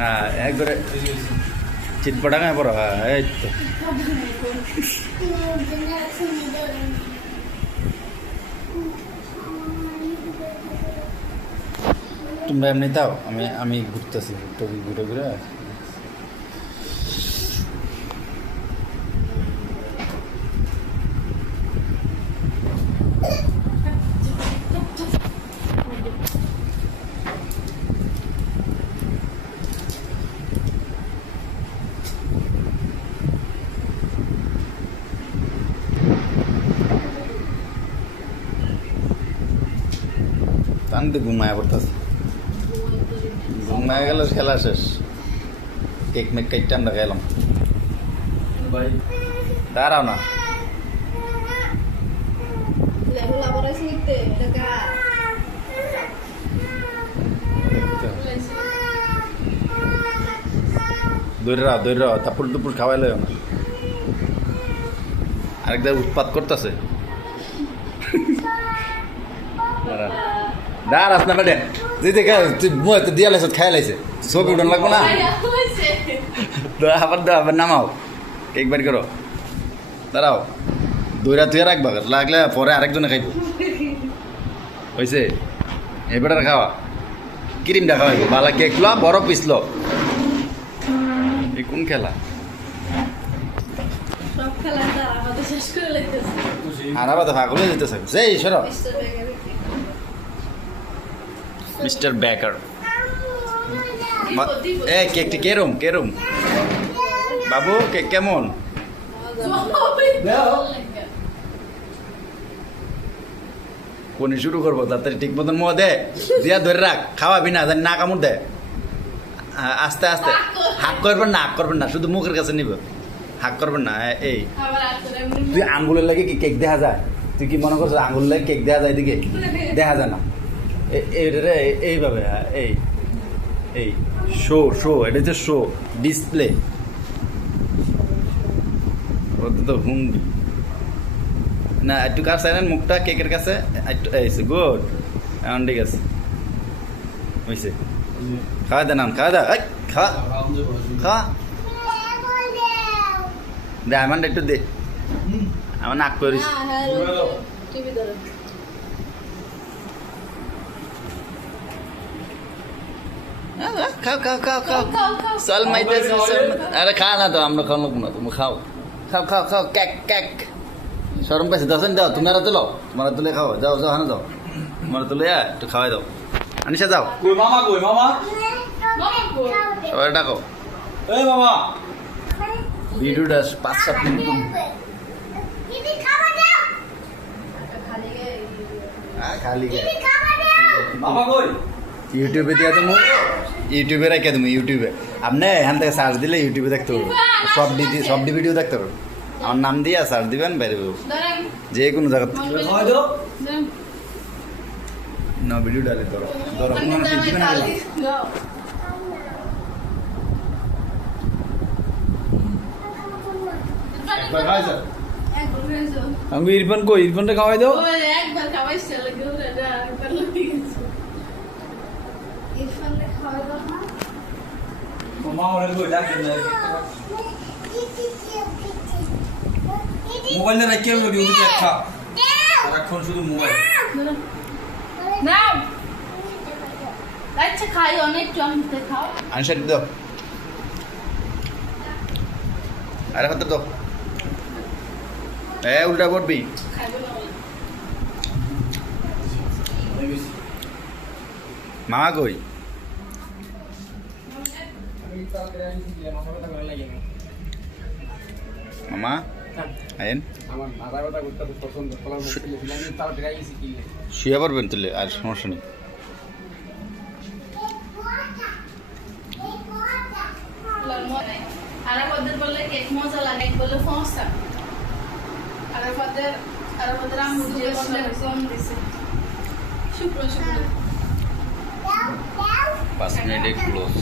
হ্যাঁ একবারে চিটপটা গায়ে পড়ো। হ্যাঁ এই তো তোমরা এমনি দাও, আমি ঘুরতেছি, ঘুরে ঘুরে টান দিয়ে ঘুমায় পড়তেছে। ঘুমায় গেল খেলা শেষ। কেক মেক কেকটা আমরা খেলাম। দাঁড়াও না, দৈর তারপর দুপুর খাওয়াইলে না, আরেকবার উৎপাত করতেছে। দাঁড়াস না বেটে, তুই দিয়া লাইছ খাই লাইছে, ছবি উঠান লাগবো না। আবার নামাও, কেক বাড়ি করো, দাঁড়াও। দইরা তুই রাখবা, লাগলে পরে আরেকজনে খাইব। হয়েছে এবার খাওয়া, ক্রিমটা খাওয়াইব, বালা কেক লো, বড় পিস লো। এই কোন খেলা? আর আবার তো ফাঁকলে যেতেছে। সেই সর মিস্টার বেকার। এ কেকটি কেরম বাবু, কেক কেমন? কোন শুরু করবো তাড়াতাড়ি, ঠিক মতন মোয়া দে, দিয়া ধরে রাখ, খাওয়াবি না, না কামড় দে। আস্তে আস্তে হাক করবেন না, শুধু মুখের কাছে নিব, হাক করবেন না। এই তুই আঙ্গুলের লাগে কি কেক দেখা যায়? তুই কি মনে করছিস আঙ্গুলের লাগে কেক দেখা যায়? দিকে দেখা যায় না। এইভাবে এই শো এটা হচ্ছে শো, ডিসপ্লে। ওটা তো হুঙ্গি না, একটু কাছে আনেন মুখটা কেকের কাছে, একটু গুড, এখন ঠিক আছে, হয়েছে। খাওয়া দে, নাম খাওয়া দা, খা দে, আমার একটু দে, আমার নাক করিস। খাও চল মাইতে। আরে খা না তো, আমরা খাওয়া না, তুমি খাও কেক। সরম পাইছে, দশেন দাও, তুমি আর তুলো, তোমার তুলে খাও, যাও হানো যাও, তোমার তুলে একটু খাওয়াই দাও। আনিসা যাও, মামা সবাই ডাকো। ভিডিওটা 5-7 মিনিট খালি ইউটিউবে দিয়া তুমি, ইউটিউবে রেখে তুমি, ইউটিউবে আপনি এখান থেকে সার্চ দিলে ইউটিউবে দেখতে পারবো, সব ভিডিও দেখতে পারবো। আমার নাম দিয়ে সার্চ দিবেন, বাইরে যে কোনো জায়গা না ভিডিও ডালে ধরো আমি ইরফান কই, ইরফানটা খাওয়াই দাও। মোবাইলটা রাখি আমি খা, এখন শুধু মোবাইল না। আচ্ছা খাই, অনেক জমতে খাও। আনসার দাও, আরে হাতে দাও, উল্টা পড়বি। মামা কই? মামা আইন, শুয়ে পারবেন তুলে, আর সমস্যা নেই। আরাফাদের বললে কেক মজা লাগে, বললে সমস্যা। আরাফাদের আম্মু দিয়ে বললে কম দিছে। শুক্র 5 মিনিটে ক্লোজ।